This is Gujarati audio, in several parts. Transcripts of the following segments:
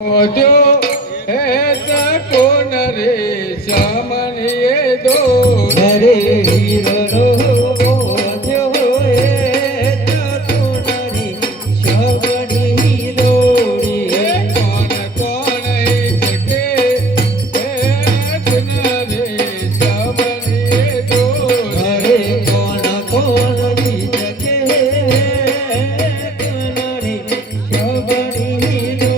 जो है कोन रे सामने दो हरे हीरो जो है कोन रे सामने दो कौन कौन जगे कोन रे सामने दो हरे कौन कौन जगे कोन रे सामने दो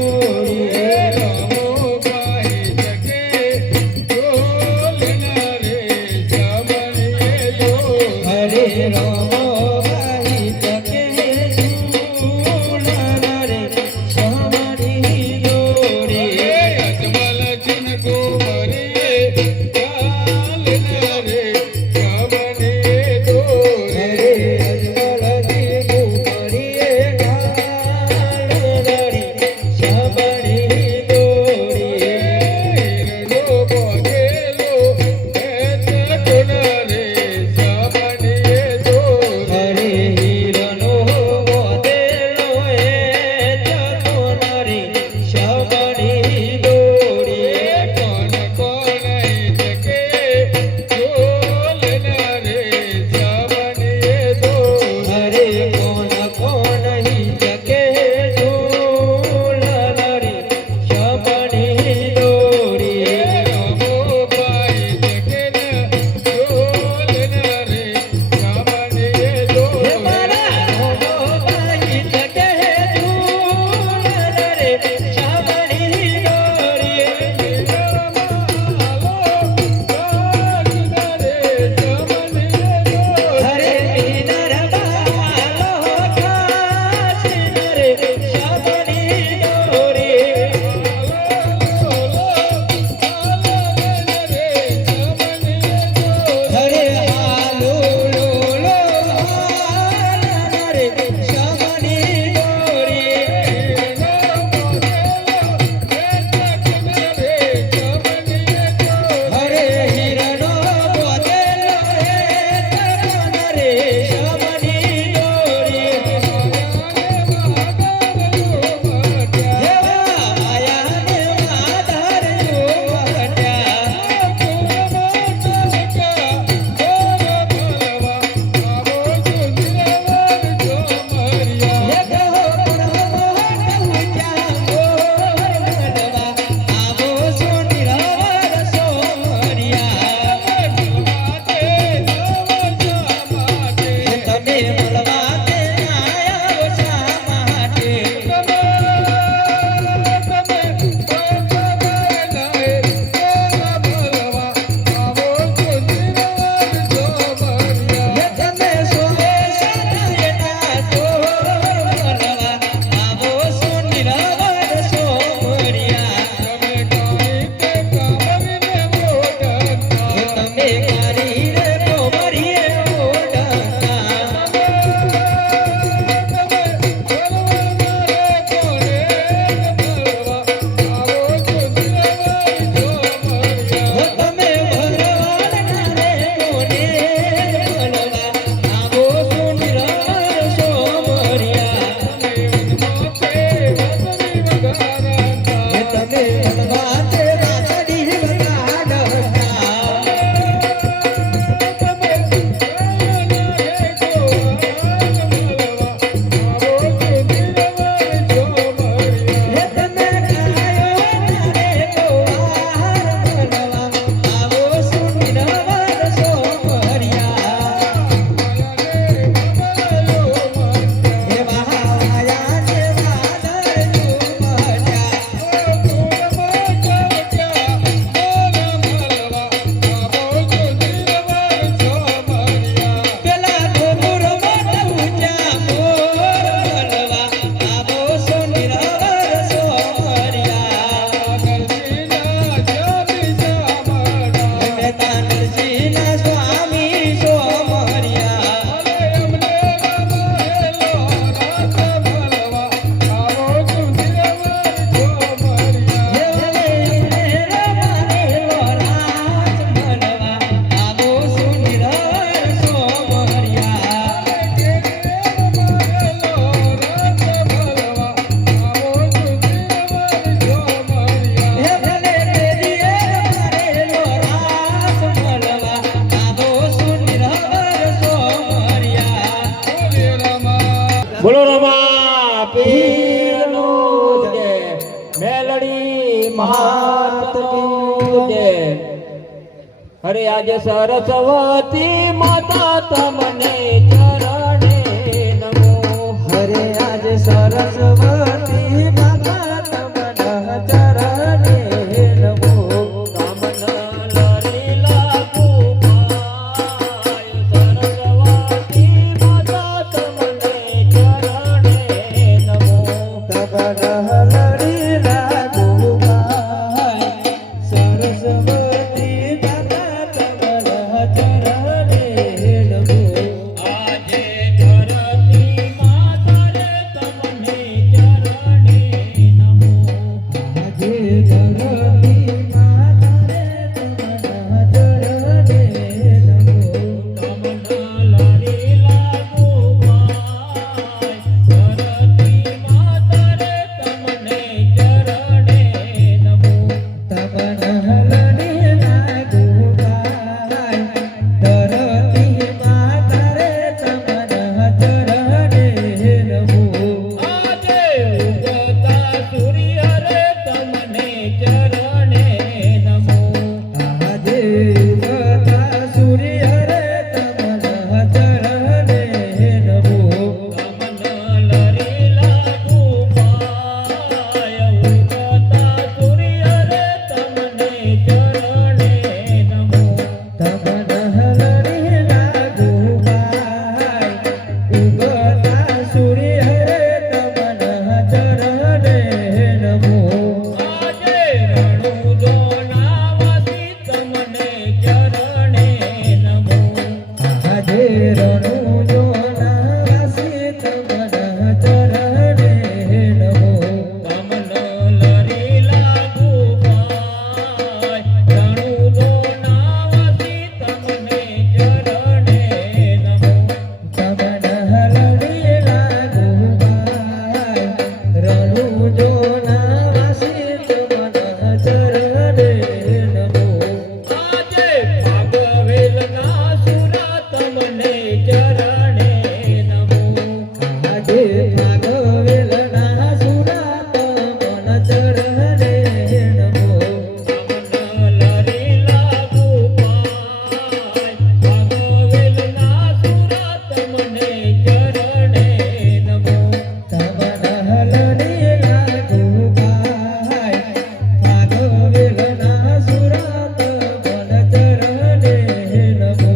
મેલડી માત કી જય. અરે આજે સરસ્વતી માતા તમને ચરણે નમો. હરે આજે સરસ્વતી માતા તમને ચરણે નમો. કામના લરેલા ગોપાલ સરસ્વતી માતા તમને ચરણે નમો. તબના લરેલા ગોપાલ સરસ્વતી માતા તમને ચરણે નમો. આજે ધરતી માતા રે તમને ચરણે નમો. આજે ધરતી માતા રે તમને ચરણે નમો. તમના લરેલા ગોપાલ ધરતી માતા રે તમને ચરણે નમો. તમના લરેલા ગોપાલ ધરતી માતા રે તમના ચરણે નમો. આજે ઉગતા સૂર્ય રે તમને ચરણે નમો. આજે ઉગતા સૂર્ય રે તમના ચરણે નમો. તમના લરેલા ગોપાલ ઉગતા સૂર્ય રે તમને ચરણે નમો. તમના લરેલા ગોપાલ ઉગતા સૂર્ય રે તમના ચરણે નમો. આજે રણુજોના વાસી તમને ચરણે નમો. આજે રણુજોના વાસી તમના ચરણે નમો. તમના લરેલા ગોપાલ રણુજોના વાસી તમને ચરણે નમો. તમના લરેલા ગોપાલ રણુજોના વાસી તમના ચરણે નમો. આજે ભાગવેલના સુરા તમને ચરણે નમો. આજે ભાગવેલના સુરા તમના ચરણે નમો. તમના લરેલા ગોપાલ ભાગવેલના સુરા તમને ચરણે નમો. તમના લરેલા ગોપાલ ભાગવેલના સુરા તમના ચરણે નમો.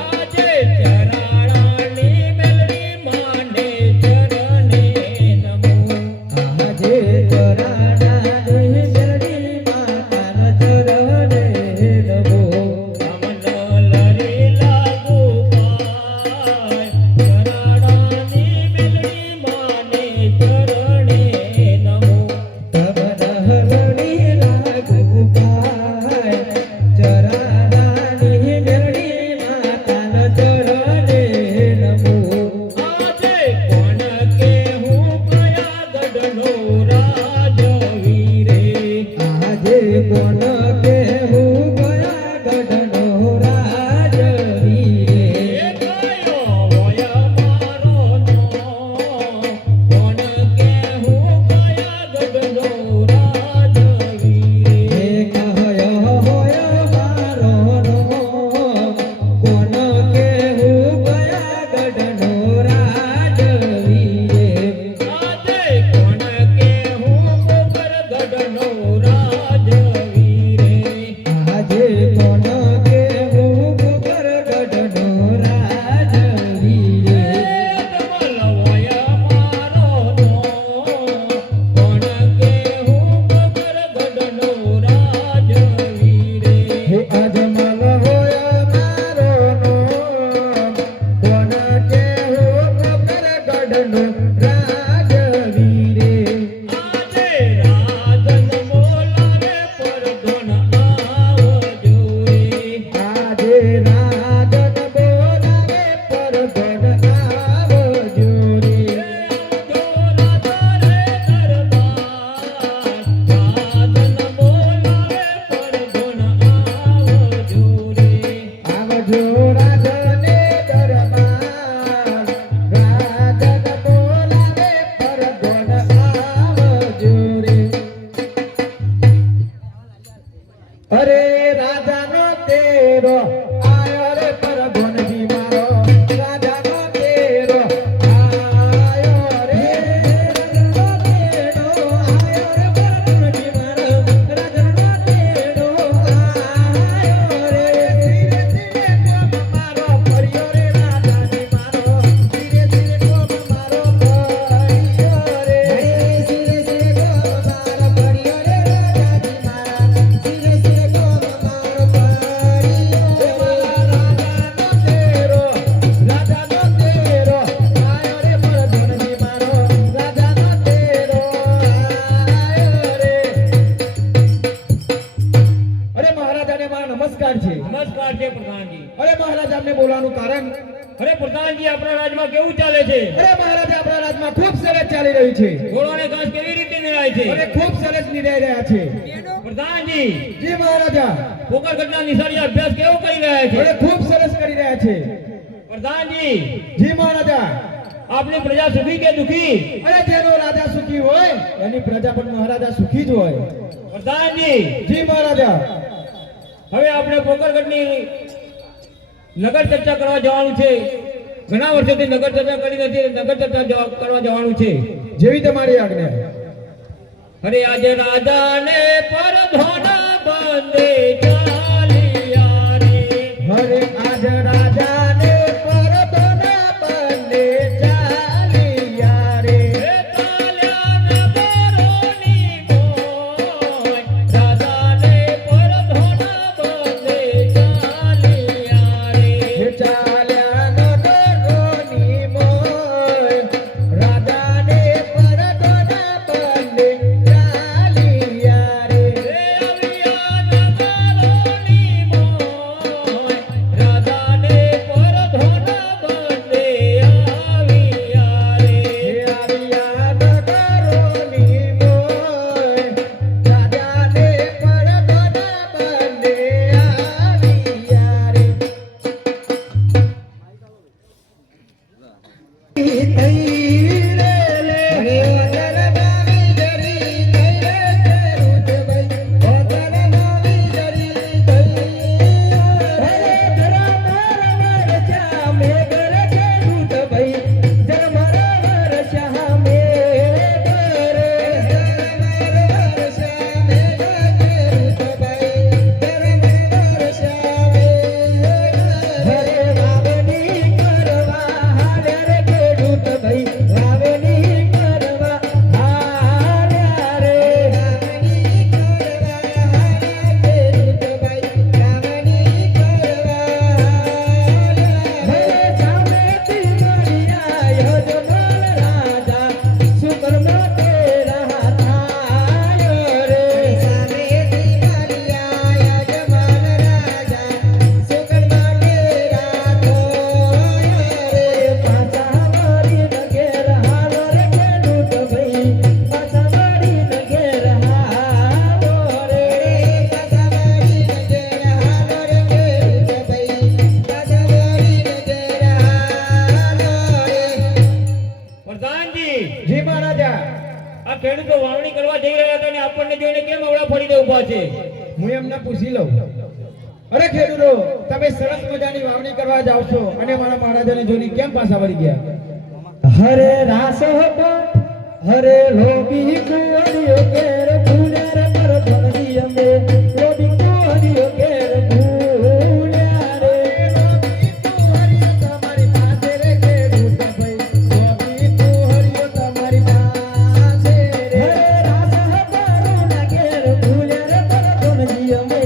આજે ચરાણાની મેલડી માને ચરણે નમો. આજે ચરાણાની મેલડી માતાના ચરણે નમો. તમના લરેલા ગોપાલ ચરાણાની મેલડી માને ચરણે નમો. તમના લરેલા ગોપાલ ચરાણાની મેલડી માતાના ચરણે નમો. આજે કોણ કેહું કયા ગઢનો રાજવીરે. આજે કોણ કેહું કયા ગઢનો રાજવીરે. કયો હોય મારો નો. કોણ કેહું કયા ગઢનો રાજવીરે. કયો હોય મારો નો. કોણ કેહું કયા ગઢનો રાજવીરે. આજે કોણ કેહું ગોબર ગઢનો રાજવીરે. આજે કોણ કેહું ગોબર ગઢનો રાજવીરે. અજમલ હોય મારો નો. કોણ કેહું ગોબર ગઢનો રાજવીરે. અજમલ હોય મારો નો. કોણ કેહું ગોબર ગઢનો રાજવીરે. આજે રાજન મોલા નમસ્કાર છે પ્રધાનજી. અરે મહારાજ આપને બોલવાનું કારણ? અરે પ્રધાનજી આપણા રાજમાં કેવું ચાલે છે? અરે મહારાજ આપણા રાજમાં ખૂબ સરસ ચાલી રહ્યું છે ઘોડોને ઘાસ કેવી રીતે નિરાય છે? અને ખૂબ સરસ નિરાઈ રહ્યા છે. પ્રધાનજી જી મહારાજા. પોકરગઢના નિશાળી અભ્યાસ કેવો કરી રહ્યા છે? અરે ખૂબ સરસ કરી રહ્યા છે. પ્રધાનજી જી મહારાજા. આપની પ્રજા સુખી કે દુખી? અરે જેનો રાજા સુખી હોય એની પ્રજા પણ મહારાજા સુખી જ હોય. પ્રધાનજી જી મહારાજા. હવે આપણે પોકરગઢની નગર ચર્ચા કરવા જવાનું છે. ઘણા વર્ષોથી નગર ચર્ચા કરી નથી, નગર ચર્ચા કરવા જવાનું છે. જેવી તમારી આજ્ઞા. અરે આજે રાજાને પરધોના બંદે ચાલિયા રે. હરે આજ રાજાને પરદોના બંને ચાલિયા રે. હે ચાલ્યા નગરોની મોય, રાજાને પરધોના બંદે ચાલિયા રે. હે ચાલ્યા નગરોની મોય, રાજાને પરદોના બંને ચાલિયા રે. હે આવ્યા નગરોની મોય, રાજાને પરધોના બંદે આવ્યા રે. હે આવ્યા નગરોની મોય, રાજાને પરદોના બંને આવ્યા રે. પ્રધાનજી જી મહારાજા. આ ખેડૂતો વાવણી કરવા જઈ રહ્યા હતા અને આપણને જોઈને કેમ અવળા ફરીને ઊભા છે? હું એમને પૂછી લઉં. અરે ખેડૂતો, તમે સરસ મજાની વાવણી કરવા જાવ છો અને મારા મહારાજાને જોઈને કેમ પાછા વળી ગયા? હરે રાસ હતો, હરે લોભી કુંવરિયો કેર ભૂલ્યા રે પરધનની અમે. લોભી કુંવરિયો કેર ભૂલ્યા રે. લોભી કુંવરિયો તમારી પાસે રે ખેડૂત ભાઈ. લોભી કુંવરિયો તમારી પાસે રે. હરે રાસ હબારુના કેર ભૂલ્યા રે પરધનની અમે.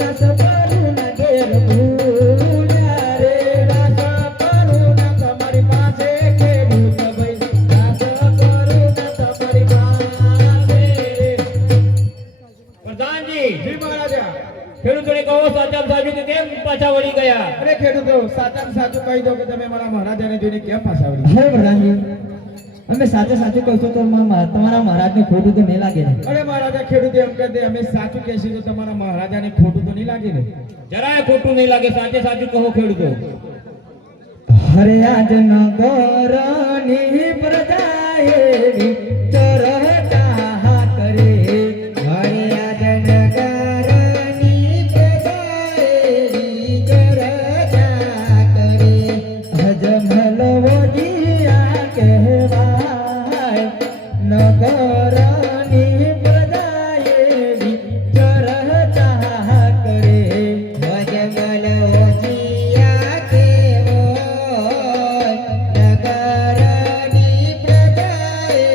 રાસ હબારુના કેર ભૂલ્યા રે. રાસ હબારુના તમારી પાસે ખેડૂત ભાઈ. રાસ હબારુના તમારી પાસે રે. પ્રધાનજી જી મહારાજા. ખેડૂતોને કહો સાચામાં સાચું કે કેમ પાછા વળી ગયા? અરે ખેડૂતો, સાચામાં સાચું કહી દો કે તમે મારા મહારાજાને જોઈને કેમ પાછા વળી? હે પ્રધાનજી, અમે સાચું કહીશું તો તમારા મહારાજને ખોટું તો નહીં લાગે ને? અરે મહારાજા, ખેડૂતો એમ કહે અમે સાચું કહીશું તો તમારા મહારાજાને ખોટું તો નહીં લાગે ને? જરાય ખોટું નહીં લાગે. સાચે સાચું કહો ખેડૂતો. હરે આજ નગરની પ્રજાએ ચરતા કરે. હરે આજ નગરની પ્રજાએ ચરતા કરે. હજમલ વોજિયા કહેવાય. નગરની પ્રજાએ ચરતા કરે. હજમલ વોજિયા કહેવાય. નગરની પ્રજાએ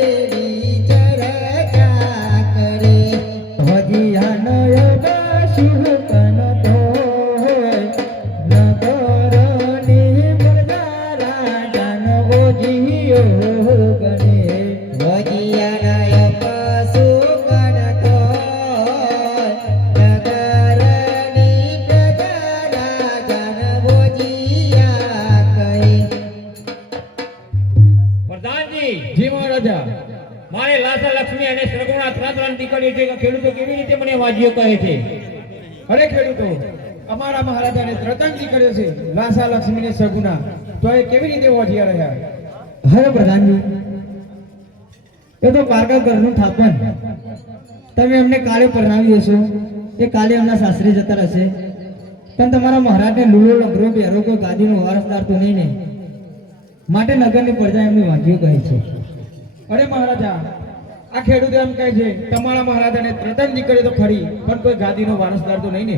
રતન દીકરીઓ છે કે ખેડૂતો કેવી રીતે મને વાજીઓ કહે છે? અરે ખેડૂતો, અમારા મહારાજાને ત્રતંગી કર્યો છે, લાસા લક્ષ્મીને સગુના, તો એ કેવી રીતે વોઢિયા રહ્યા? અરે પ્રધાનજી, એ તો પારકા ઘરનું થાપણ. તમે એમને કાલે પરણાવી હશો, એ કાલે એમના સાસરે જતા રહેશે. પણ તમારા મહારાજને લૂલો લંગરો બેરો કોઈ ગાદીનો વારસદાર તો નહીં ને, માટે નગરની પ્રજા એમની વાંધીઓ કહે છે. અરે મહારાજા, આ ખેડૂતો એમ કહે છે તમારા મહારાજાને ત્રતંગી કર્યો તો ખરી, પણ કોઈ ગાદીનો વારસદાર તો નહીં ને?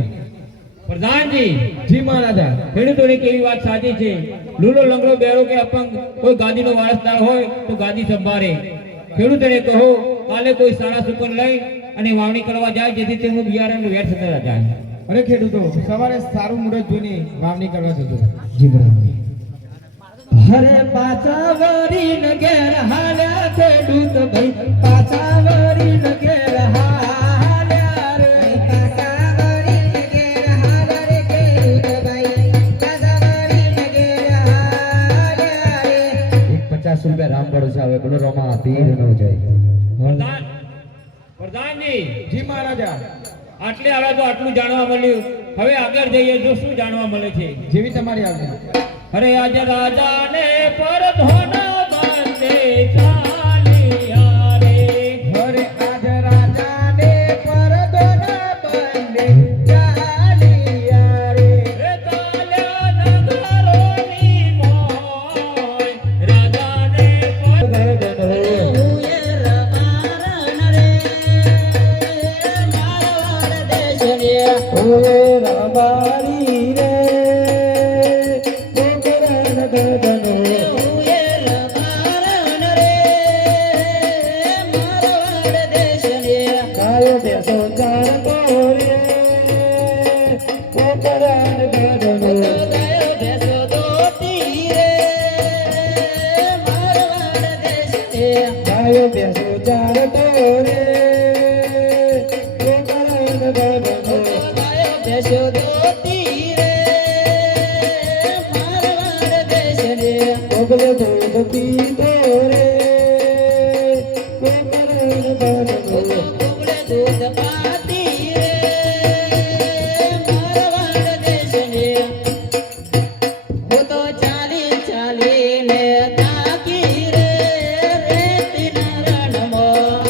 પ્રધાનજી, જી મહારાજા. ખેડૂતોની કેવી વાત સાચી છે. લૂલો લંગડો બેરો કે અપંગ કોઈ ગાદીનો વારસદાર હોય તો ગાદી સંભાળે. ખેડૂતોને કહો કાલે કોઈ સારા સુકન લઈ અને વાવણી કરવા જાય, જેથી તેમનું બિયારણ વ્યર્થ ન જાય. અરે ખેડૂતો, સવારે સારું મુહૂર્ત જોઈને વાવણી કરવા જજો. જી પ્રધાનજી. હરે પાછા વરીન ઘેર હાલ્યા ખેડૂત ભાઈ, પાછા વરીન ઘેર હાલ્યા રે. પાછા વરીન ઘેર હાલ્યા રે ખેડૂત ભાઈ, પાછા વરીન ઘેર હાલ્યા રે. 50 રૂપિયા રામ ભરોસે આવે, બોલો રોમા આપી ન જાય. પ્રધાનજી, જી મહારાજા. આટલે આવે તો આટલું જાણવા મળ્યું. હવે આગળ જઈએ તો શું જાણવા મળે છે? જેવી તમારી આજ્ઞા. અરે આજ રાજાને પર ધોના બાંધે ચાલ્યા રે. અરે આજ રાજાને પરદોના બંને ચાલ્યા રે. રે ચાલ્યા નગરોની મોય, રાજાને પર ઓએ રબારી રે, પોકરણ ગદનો. ઓએ રબારણ રે, મારવાડ દેશને. ગાયો બેસો ચારતો રે, પોકરણ ગદનો. ગાયો બેસો દોતી રે, મારવાડ દેશને. ગાયો બેસો ચારતો રે, પોકરણ ગદનો. બેસો દોતી રે, મારવાડ દેશને. ઓગલે દૂધ પીતો રે, પોકરણ ગદનો. ઓગલે દૂધ પાતી રે, મારવાડ દેશને. હું તો ચાલી ચાલીને તાકી રે, રેતીના રણમાં.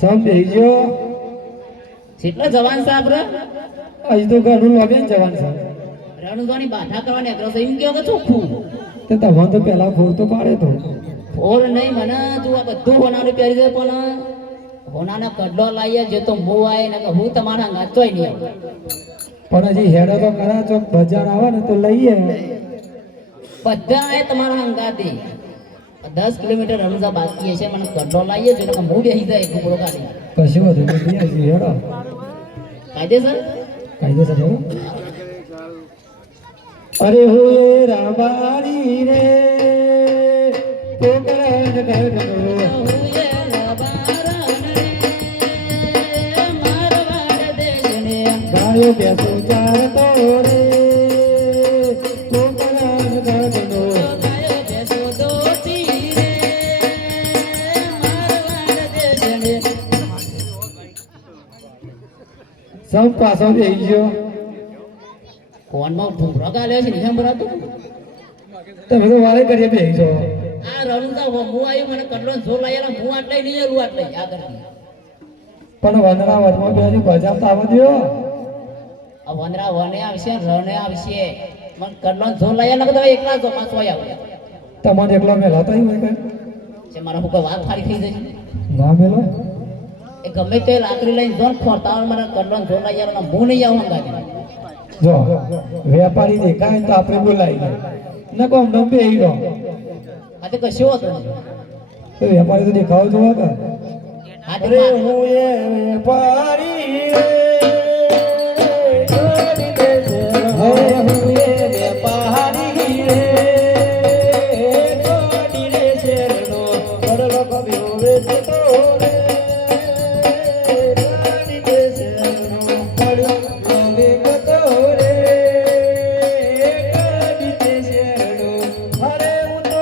સમજો કેટલા જવાન સાહેબ રે હજી તો ઘરનું લોબેન જવાન છે. રણુદાની બાધા કરવાની અગ્રસ એમ કેવો કે ચોખ્ખું તે તમને તો પહેલા ફોર તો પાડે તો. ફોર નહીં મને તું આ બધું હોનાનું પહેરી દે, પણ હોનાના કડલો લાવીએ જે તો મો આય ને કે હું તમારા ગાચોય નહીં આવું. પણ હજી હેડો તો ખરા, ચોક બજાર આવે ને તો લઈએ. બધા આય તમારા અંગાથી 10 કિલોમીટર રણુદા બાકી છે, મને કડલો લાવીએ જો કે હું બેસી જાય ટુકડો કાઢી. કશું વધુ નથી, હજી હેડો કાયદેસર કાયદેસર હેડો. અરે હોએ રાબારી રે, પોકરણ ગદનો. હુએ રબારણ રે, મારવાડ દેશને. ગાયો બેસો ચારતો રે, પોકરણ ગદનો. ગાયો બેસો દોતી રે, મારવાડ દેશને. સૌ પાછો બેસી ગયો. ફોનમાં ભૂંગળો ગાલે છે ને ભરાતું. તમે તો વારે કરીએ બેસી છો. આ રણુદા હું આવ્યું મને કડલો જોર લાયેલા હું આટલા નહીં એલું આટલા આગળથી. પણ વંદના વનમાં બેસી બજાવતા આવવા દ્યો. આ વનરા વને આવશે રણે આવશે, મને કડલો જોર લાયેલા કે તમે એકલા જો માં સોય આવ તમારે એકલા મેલા હતા હોય કઈ છે મારા હું વાત ફારી થઈ જશે. ના મેલો એ ગમે તે લાકડી લઈને જોન ખોરતા મને કડલો જોર લાયેલા હું નહીં આવું અંગાથી. જો વેપારી દેખાય તો આપણે બોલાવી લે, ન કહો નંબે આવી ગયો આ તો કશું હતું નહીં. તો વેપારી તો દેખાવ જોવા કે આ તો માર- હું એ વેપારી રે, હું એ વેપારી રે, ગોડી રે શેરનો કડલો કવ્યો વેચતો રે, ગોડી રે શેરનો કડલો વેચતો રે, ગોડી રે શેરનો. અરે હું તો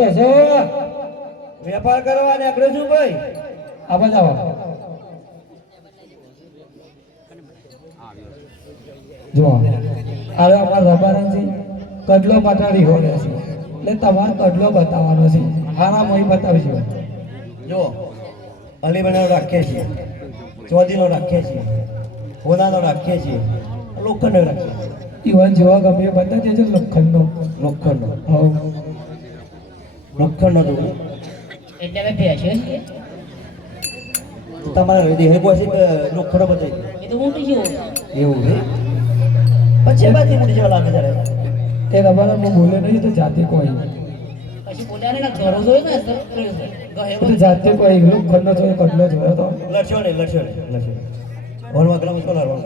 જશો વેપાર કરવા નીકળ્યો છું ભાઈ. આવા જાઓ જો હવે અમારા રબારાજી કડલો પાટાડી હોય છે એટલે તમારે કડલો બતાવવાનો છે આના મોઈ બતાવજો જો અલીબેનો રાખીએ છીએ, ચોધીનો રાખીએ છીએ, હોનાનો રાખીએ છીએ, લોખંડનો રાખીએ છીએ. ઈવન જેવા ગમે એ બતાવી દેજો લોખંડનો લોખંડનો હવ લોખંડનો તો એટલે અમે ભેંસ્યો છીએ. તમારા દેહ કોઈ છે લોખંડનો બતાવી એ તો હું કહીશું એવું છે. પછી બાજુ મૂડી જેવા લાગે ત્યારે એ રબારા હું બોલે નહીં તો જાતે કોઈ પછી બોલ્યા ને ઘરો જોયો ને સર તો જાતે કોઈ લોખંડનો જોયો કડલો જોયો તો લડશો નહીં હોલમાં કલમ તો લડવાનું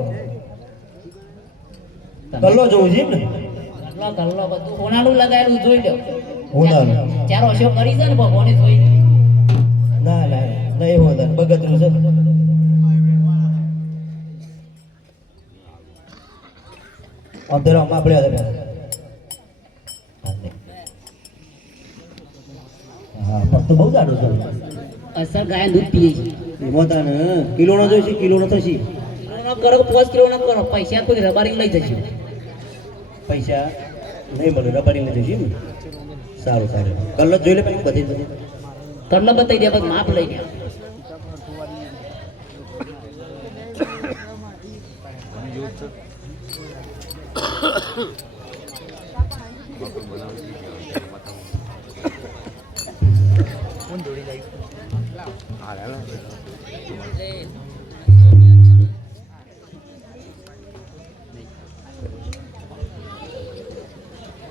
કલ્લો જોવું છે ને ગલ્લો બધું હોનાનું લગાયેલું જોઈ લો. હોનાનું? ચારો અશોક કરી છે ને ભગવાને જોઈ ના એ હોનાર બગતનું છે. અંધેરો આપણે હા પણ તો બહુ જાડો છે. અસર ગાય દૂધ પીએ છે. એમાં તાને કિલોનો જોઈશે, કિલોનો થશે. કિલો ન કરો 5 કિલો ન કરો પૈસા કોઈ રબારી લઈ જશે. પૈસા નહીં મળે, રબારી લઈ જશે ને. સારું કલર જોઈ લે પછી બધી કડલો બતાવી દે પછી માપ લઈ દે.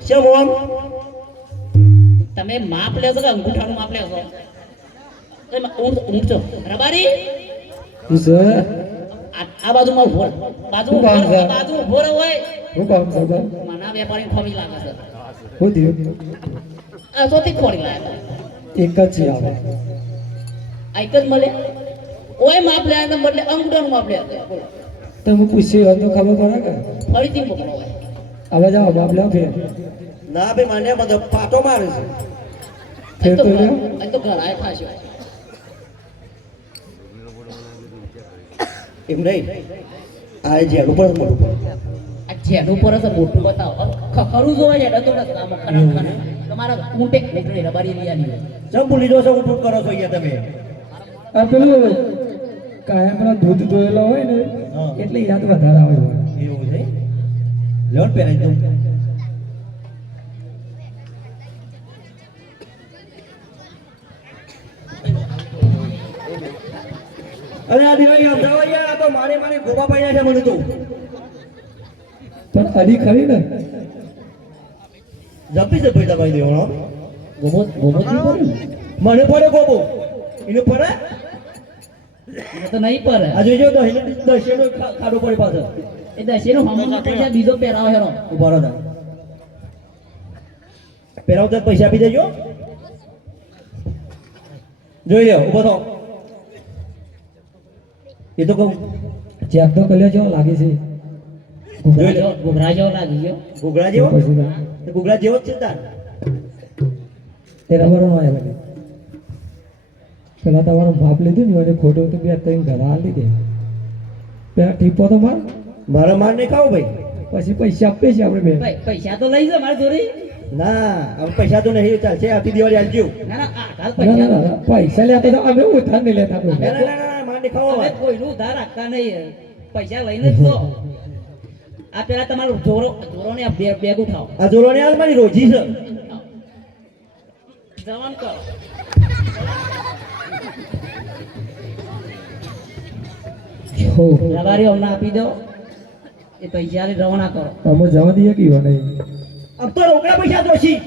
શું ઓમ તમે માપ લેશો કે અંગૂઠાનું માપ લેશો? ઊંઘ છો રબારી આ બાજુમાં ઉભો રહો. બાજુ ઉભો રહો હોય હું કામ છે માના વેપારી ખોમી લાગે છે. હું થયું આ સોથી ખોરી લાગે એક જ છે આવે આ એક જ મળે ઓય માપ લે તો બદલે અંગૂઠાનું માપ લે. બોલો તમે પૂછ્યું તો ખબર પડે કે ફરીથી પકડો હોય. આવા જાઓ બાપ લ્યો ફેર ના ભાઈ માન્ય બધો પાટો મારે છે. ફેર તો લ્યો અહીં તો ઘરાય ખાશો. એમ નહીં આ જેડ ઉપર મોટું આ જેડ ઉપર હશે મોટું બતાવો. ખરું જોવા જાય તો રસ્તામાં ખરા તમારા ઊંટે નીકળી રબારી લીયાની ચમ ભૂલી જો છો ઉઠ કરો છો અહીંયા તમે. આ પેલું કાયમના દૂધ દોયેલો હોય ને એટલે યાદ વધારે આવે એવું છે લોન પહેરાઈ દઉં. અરે આ દિવાળી સમજાવો યાર, આ તો મારે ગોપા પાડ્યા છે મને તો. પણ અડી ખરી ને જપી છે પૈસા પાડી દેવાનો. ગોમો થી પડે મને પડે ગોબો એને પડે ને તો નહીં પડે. આ જોઈજો તો દશેનો ખાડો પડી પાછળ. એ દશેનો હમણાં પૈસા બીજો પહેરાવો હેરો. ઉભા રહો તા. પહેરાવ તો પૈસા આપી દેજો. જોઈ લો ઉભો થો. એ તો કહું ચેક તો કર્યો જેવો લાગે છે ઘૂઘરા જેવો લાગી ગયો. ઘૂઘરા જેવો પછી તો ઘૂઘરા જેવો જ છે તાર. એ રબરનો આવે લાગે પેલા તમારો બાપ લીધું ને એને ખોટું તો બે ત્રણ ઘરા લીધે પેલા ટીપો તો માર મારો માર નહીં ખાવ ભાઈ. પછી પૈસા આપીએ છીએ આપણે બે પૈસા તો લઈ જાઓ મારી જોડે. ના હવે પૈસા તો નહીં ચાલશે. આવતી દિવાળી આલજો. ના ના આ કાલ ના, ના, પૈસા ના, પૈસા લેતા તો અમે ઉધાર નહીં લેતા કોઈ. ના ના ના માર નહીં ખાવ તમે કોઈનું ઉધાર રાખતા નહીં. પૈસા લઈને જ તો આ પેલા તમારું જોરો ને આ બેગ ઉઠાવો. આ જોડવાની હાલ મારી રોજી છે. જવાન કરો. હો, રબારી અમને આપી દો એ પૈસા લઈ રવાના કરો. અમે જવા દઈએ કે નહીં આમ તો રોકડા પૈસા જોશી.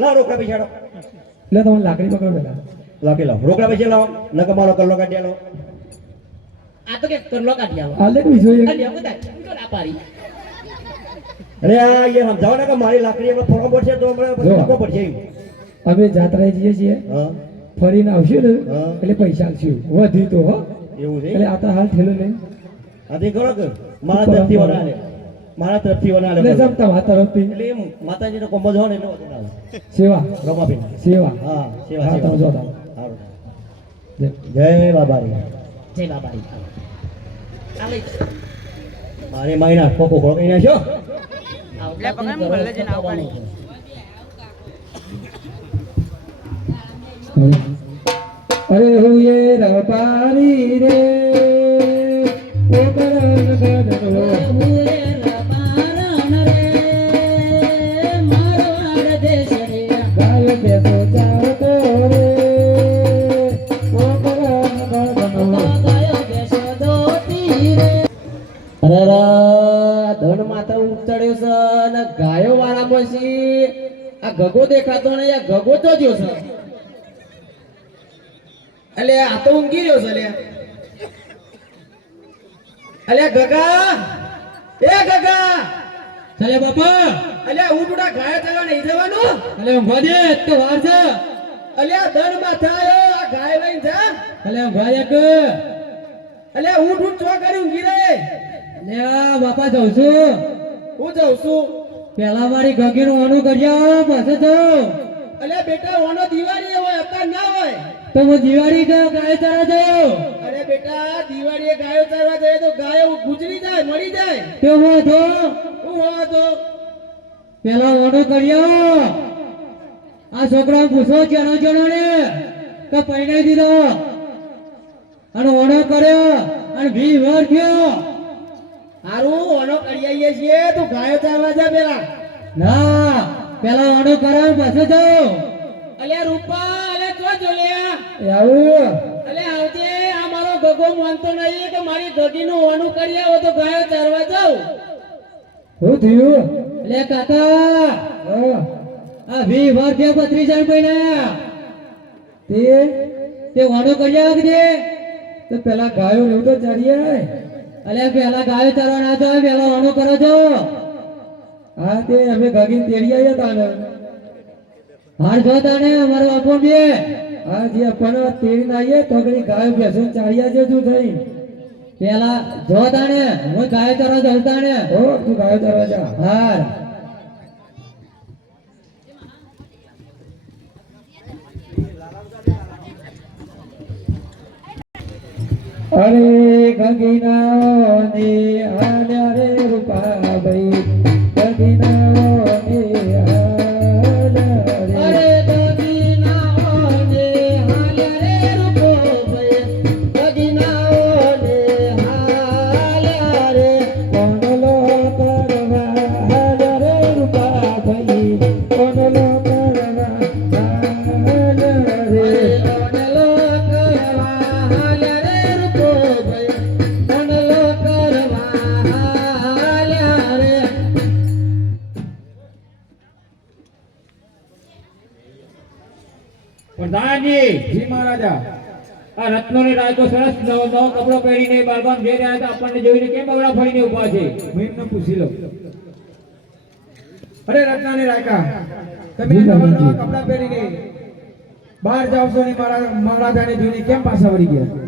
લાવ રોકડા પૈસા લો. એટલે તમે લાકડી પકડો પેલા લાવી લાવ રોકડા પૈસા લાવો. નકર મારો કલ્લો કાઢી આલો. આ તો કે કરલો કાઢી આવો. હાલે કે બીજો એક અલ્યા બધા તો ના પાડી. અરે આ એ સમજાવો ને કે મારી લાકડી એમાં ફોડવા પડશે તો હમણાં પછી મૂકવો પડશે એમ. અમે જાત્રાએ જઈએ છીએ હા ફરીને આવશું ને હા. એટલે પૈસા આપશું વધી તો હો એવું છે. એટલે આ તો હાલ ઠેલો લઈને આ તે કરો કે મારા દસથી વડા લે. મારા તરફથી વના એટલે લેવો જમતા વાત તરફથી એટલે એમ માતાજીનો કોમ્બો હોય ને એટલે વધુ ના આવે સેવા રમાપીને સેવા હા સેવા હા, તમે જો સેવા તમે. સારું જય. જય બાબારી જય બાબારી આ લઈ મારે માઈના કોકો ખોળો કઈ નાખ્યો અરે હુએ રબારી રે ઓ કરણ ગણો ગાય બેસો ચારતો રે ઓ કરણ ગણો અરે ધન માથા ઉચડ્યો છે અને ગાયો વાળા પછી આ ગગો દેખાતો નહીં આ ગગો તો જ્યો છે અલે આ તો ઊંઘી રહ્યો છે અલે ગગા એ ગગા ચલે બાપા અલે ઉઠુડા ગાયો ચરવા નહીં જવાનું અલે ઊંઘવા દે તો વાર છે અલે આ ધન માથા આયો આ ગાય લઈને જા અલે ઊંઘવા દે કે અલે ઉઠ ચો કરી ઊંઘી રે લે આ બાપા જાઉં છું હું જાઉં છું પેલા મારી ગગીનું ઓનું કરજો પછી જાઉં અલે બેટા ઓનો દિવાળી હોય અત્યાર ના હોય તો હું દિવાળી જાઉં ગાય ચારા જાઉં અરે બેટા દિવાળીએ ગાયો ચારવા જાય તો ગાયો ગુજરી જાય મરી જાય તો હું તો હું હોવા તો પેલા ઓનું કર્યો આ છોકરા પૂછો કેનો જણો ને કે પૈણાઈ દીધો અને ઓનો કર્યો અને 20 વાર થયો હારું ઓનો કરી આવીએ છીએ તું ગાયો ચારવા જા પેલા ના પેલા ઓનો કરાવ પછી જાઉં અલે રૂપા અલે તો જોલ્યા આવું અલે આવજે આ મારો ગગો માનતો નહીં કે મારી ગગીનું ઓનું કરી આવો તો ગાયો ચારવા જાઉં શું થયું લે કાકા આ 20 વાર થયા 32 મહિના તે ઓનો કરી આવ દે તો પેલા ગાયો એવું તો ચારીએ અલે પેલા ગાયો ચારવા ના જાવ પેલા ઓનો કરો છો હા તે અમે ગગીન તેડી આવ્યા તાને હાર જો તાને અમારો આપો બે હા જે પણ તેડી ના આવીએ તો ઘણી ગાયો બેસો ચારિયા છે તું થઈ પેલા જો તાને હું ગાયો ચારવા જાઉં તાને હો તું ગાયો ચારવા જા હાર અરે ગગીના ને આલ્યા રે રૂપા ભાઈ ગગીના ને આલ્યા રે અરે ગગીના ને હાલ્યા રે રૂપો ભાઈ ગગીના ને હાલ્યા રે કોનલો કરવા આલ્યા રે રૂપા ભાઈ કોનલો કરવા આલ્યા રે ઓનલો કરવા હાલ્યા રે રૂપો ભાઈ ઓનલો કરવા હાલ્યા રે પ્રધાનજી જી મહારાજા આ રત્નોની રાજકો સરસ નવો નવો કપડો પહેરીને બાળકોને જઈ રહ્યા હતા આપણને જોઈને કેમ અવળા ફરીને ઊભા છે હું એમને પૂછી લઉં અરે રત્નાની રાયકા તમે નવા નવા કપડા પહેરીને બહાર જાવ છો ને મારા મહારાજાને જોઈને કેમ પાછા વળી ગયા